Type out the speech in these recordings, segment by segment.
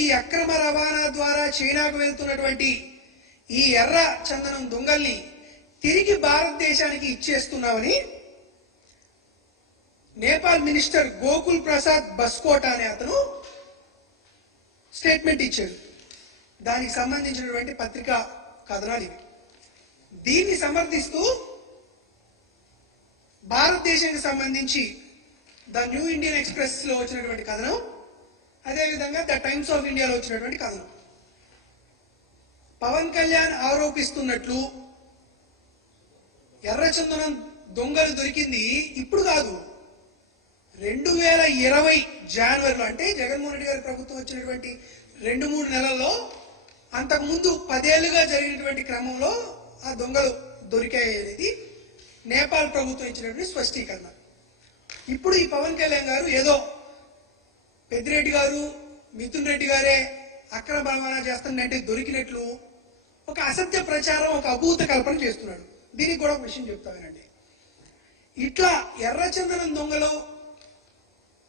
ఈ అక్రమ రవాణా ద్వారా చైనాకు వెళ్తున్నటువంటి ఈ ఎర్ర చందనం దొంగల్ని తిరిగి భారతదేశానికి ఇచ్చేస్తున్నామని నేపాల్ మినిస్టర్ గోకుల్ ప్రసాద్ బస్కోట అనే అతను స్టేట్మెంట్ ఇచ్చాడు. దానికి సంబంధించినటువంటి పత్రికా కథనాలు ఇవి. దీన్ని సమర్థిస్తూ భారతదేశానికి సంబంధించి ద న్యూ ఇండియన్ ఎక్స్ప్రెస్ లో వచ్చినటువంటి కథనం, అదేవిధంగా ద టైమ్స్ ఆఫ్ ఇండియాలో వచ్చినటువంటి కథనం. పవన్ కళ్యాణ్ ఆరోపిస్తున్నట్లు ఎర్రచందనం దొంగలు దొరికింది ఇప్పుడు కాదు, 2020 జనవరిలో, అంటే జగన్మోహన్ రెడ్డి గారి ప్రభుత్వం వచ్చినటువంటి 2-3 నెలల్లో అంతకుముందు 10 ఏళ్లుగా జరిగినటువంటి క్రమంలో ఆ దొంగలు దొరికాయనేది నేపాల్ ప్రభుత్వం ఇచ్చినటువంటి స్పష్టీకరణ. ఇప్పుడు ఈ పవన్ కళ్యాణ్ గారు ఏదో పెద్దిరెడ్డి గారు, మిథున్ రెడ్డి గారే అక్రమ రవాణా చేస్తున్నట్టే దొరికినట్లు ఒక అసత్య ప్రచారం, ఒక అభూత కల్పన చేస్తున్నాడు. దీనికి కూడా ఒక విషయం చెప్తానండి. ఇట్లా ఎర్రచందనం దొంగలో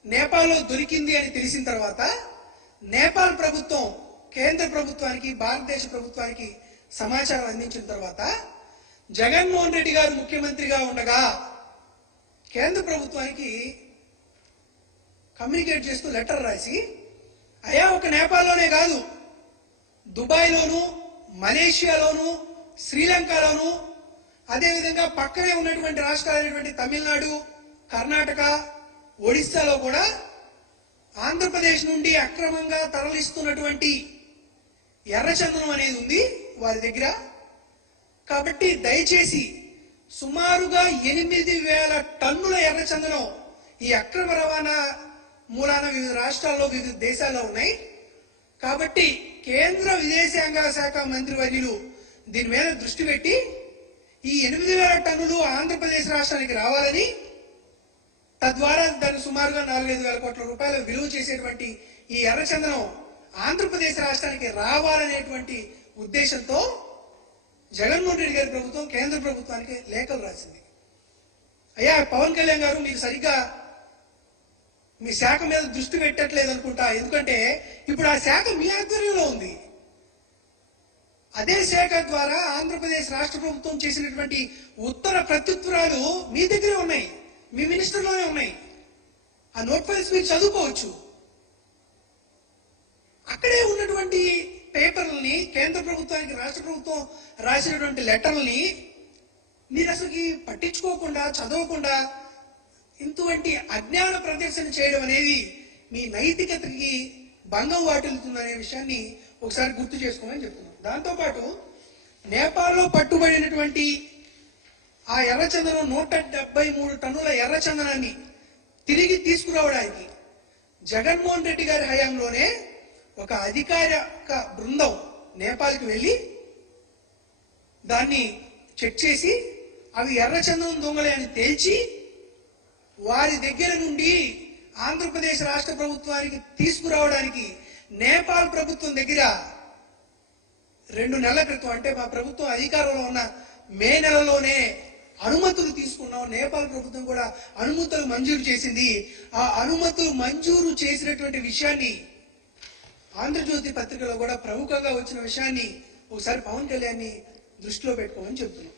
నేపాల్లో దొరికింది అని తెలిసిన తర్వాత నేపాల్ ప్రభుత్వం కేంద్ర ప్రభుత్వానికి, భారతదేశ ప్రభుత్వానికి సమాచారం అందించిన తర్వాత జగన్మోహన్ రెడ్డి గారు ముఖ్యమంత్రిగా ఉండగా కేంద్ర ప్రభుత్వానికి కమ్యూనికేట్ చేస్తూ లెటర్ రాసి, అయ్యా ఒక నేపాల్లోనే కాదు, దుబాయ్లోను, మలేషియాలోను, శ్రీలంకలోను, అదేవిధంగా పక్కనే ఉన్నటువంటి రాష్ట్రాలైనటువంటి తమిళనాడు, కర్ణాటక, ఒడిస్సాలో కూడా ఆంధ్రప్రదేశ్ నుండి అక్రమంగా తరలిస్తున్నటువంటి ఎర్రచందనం అనేది ఉంది వారి దగ్గర. కాబట్టి దయచేసి సుమారుగా 8,000 టన్నుల ఎర్రచందనం ఈ అక్రమ రవాణా మూలాన వివిధ రాష్ట్రాల్లో, వివిధ దేశాల్లో ఉన్నాయి. కాబట్టి కేంద్ర విదేశాంగ శాఖ మంత్రి వర్యులు దీని మీద దృష్టి పెట్టి ఈ 8,000 టన్నులు ఆంధ్రప్రదేశ్ రాష్ట్రానికి రావాలని, తద్వారా దాన్ని సుమారుగా 4-5 కోట్ల రూపాయలు విలువ చేసేటువంటి ఈ ఎర్రచందనం ఆంధ్రప్రదేశ్ రాష్ట్రానికి రావాలనేటువంటి ఉద్దేశంతో జగన్మోహన్ రెడ్డి గారి ప్రభుత్వం కేంద్ర ప్రభుత్వానికి లేఖలు రాసింది. అయ్యా పవన్ కళ్యాణ్ గారు, మీరు సరిగ్గా మీ శాఖ మీద దృష్టి పెట్టట్లేదు అనుకుంటా, ఎందుకంటే ఇప్పుడు ఆ శాఖ మీ ఆధ్వర్యంలో ఉంది. అదే శాఖ ద్వారా ఆంధ్రప్రదేశ్ రాష్ట్ర ప్రభుత్వం చేసినటువంటి ఉత్తర ప్రత్యుత్తరాలు మీ దగ్గరే ఉన్నాయి, మీ మినిస్టర్లోనే ఉన్నాయి. ఆ నోట్ ఫైల్స్ మీరు చదువుకోవచ్చు. అక్కడే ఉన్నటువంటి పేపర్లని, కేంద్ర ప్రభుత్వానికి రాష్ట్ర ప్రభుత్వం రాసినటువంటి లెటర్లని మీరు అసలుకి పట్టించుకోకుండా, చదవకుండా ఇంటువంటి అజ్ఞాన ప్రదర్శన చేయడం అనేది మీ నైతికతకి భంగం వాటిల్లుతుందనే విషయాన్ని ఒకసారి గుర్తు చేసుకోమని చెప్తున్నాం. దాంతోపాటు నేపాల్లో పట్టుబడినటువంటి ఆ ఎర్రచందనం 173 టన్నుల ఎర్రచందనాన్ని తిరిగి తీసుకురావడానికి జగన్మోహన్ రెడ్డి గారి హయాంలోనే ఒక అధికారిక బృందం నేపాల్కి వెళ్ళి దాన్ని చెక్ చేసి అవి ఎర్రచందనం దొంగలే అని తేల్చి వారి దగ్గర నుండి ఆంధ్రప్రదేశ్ రాష్ట్ర ప్రభుత్వానికి తీసుకురావడానికి నేపాల్ ప్రభుత్వం దగ్గర 2 నెలల క్రితం, అంటే మా ప్రభుత్వం అధికారంలో ఉన్న మే నెలలోనే అనుమతులు తీసుకున్నాం. నేపాల్ ప్రభుత్వం కూడా అనుమతులు మంజూరు చేసింది. ఆ అనుమతులు మంజూరు చేసినటువంటి విషయాన్ని ఆంధ్రజ్యోతి పత్రికలో కూడా ప్రముఖంగా వచ్చిన విషయాన్ని ఒకసారి పవన్ కళ్యాణ్ ని దృష్టిలో పెట్టుకోమని చెప్తున్నాం.